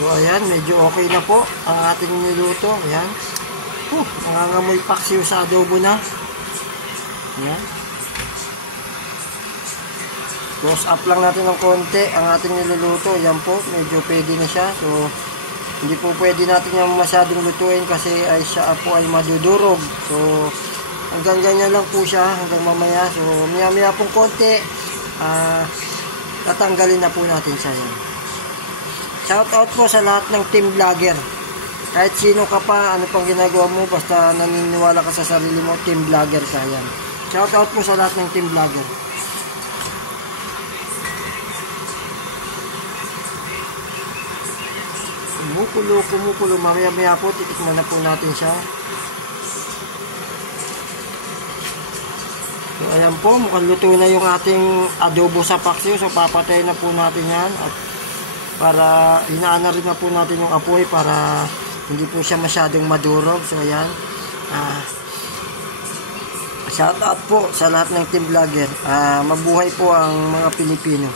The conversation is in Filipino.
So ayan, medyo okay na po ang ating niluto. Ayan. Nangangamoy paksiw sa adobo na. Ayan. Close up lang natin ng konti ang ating niluluto. Ayan po, medyo pwede na siya. So hindi po pwede natin yung masyadong lutuin kasi ay siya po ay madudurog. So hanggang ganyan lang po siya hanggang mamaya. So maya pong konti tatanggalin na po natin siya. Yan. Shout out po sa lahat ng team vlogger. Kahit sino ka pa, ano pang ginagawa mo, basta naniniwala ka sa sarili mo, team vlogger ka. Yan. Shout out po sa lahat ng team vlogger. Kumukulo. Mamaya po, titikman na po natin siya. So, ayan po, mukhang luto na yung ating adobo sa paksiw. So, papatay na po natin yan. At para, hinaan na rin na po natin yung apoy para hindi po siya masyadong madurog. So, ayan. Shout out po sa lahat ng team vlogger. Mabuhay po ang mga Pilipino.